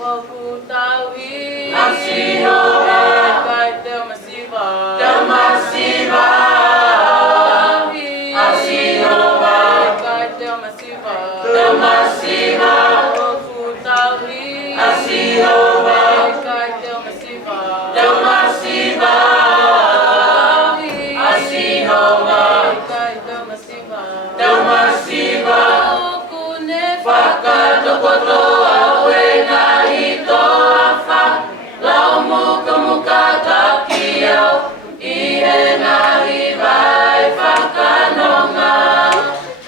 Okutawi Asihowa Kai Telma Siva Telma Siva Asihowa Kai Telma Siva Telma Siva Okutawi Asihowa Kai Telma Siva Telma Siva Asihowa Kai Telma Siva Telma Siva Okune Whakatokoto awe na hito awha Lau muka muka taki au Ihe na hiwai whakanonga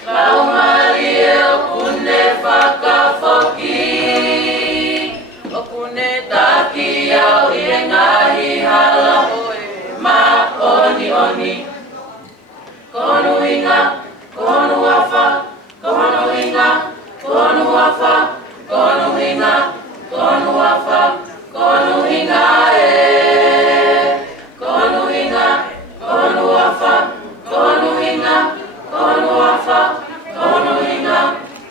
Lau mari e okune whakafoki Okune Taki au ihe ngahi hala Ma oni oni Konu inga, konu wafa Konu inga, konu wafa Konu inga, konu wafa Konu inga Konu inga, konu wafa Konu inga, konu wafa Konu inga,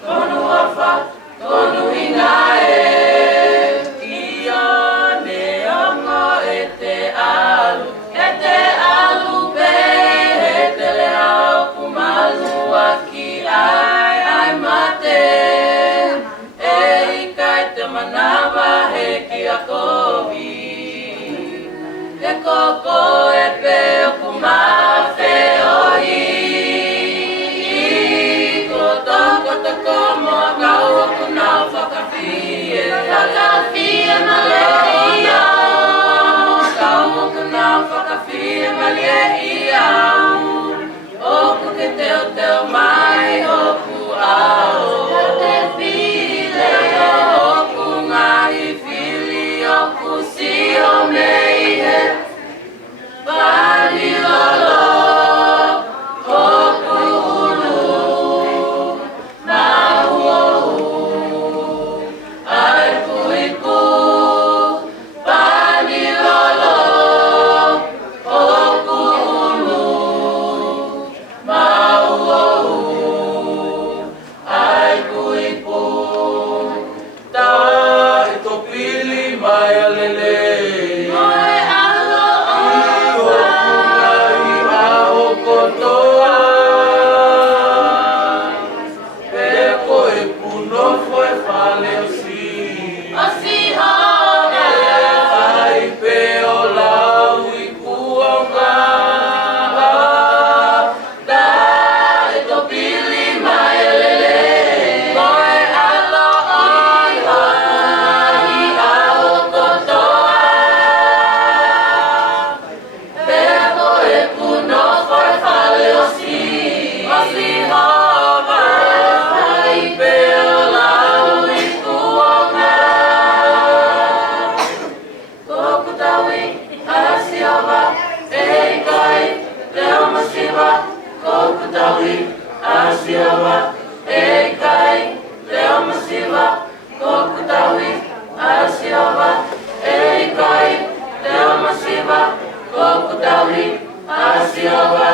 konu wafa Konu inga Ia ne ongo ete alu be Ete leo kumalu aki ai mate Kai te manawa he ki a kovi He koko e pe o kumawhe oi Ko toko toko mo a kau o kunau whakawhie Whakawhie male ia Kau o kunau whakawhie male ia Oku ke teo mai oku ao Oku ngai fili oku si o meihe Pani lolo oku ulu Mahuohu ai puipu Pani lolo oku ulu Mahuohu ai puipu Ta e to pili mai a lele Moe alo ofa I a o kotoa Peko e puno foi fale o si O si hove Ai pe o lau I kuonga Ta e to pili mai a lele Moe alo ofa I a o kotoa Peko e puno foi fale o si hove Ai pe o lau I kuonga Kokutawi Asihowa Eikai Leo Masiva Kokutawi Asihowa Eikai Leo Masiva Kokutawi Asihowa Eikai Leo Masiva Kokutawi Asihowa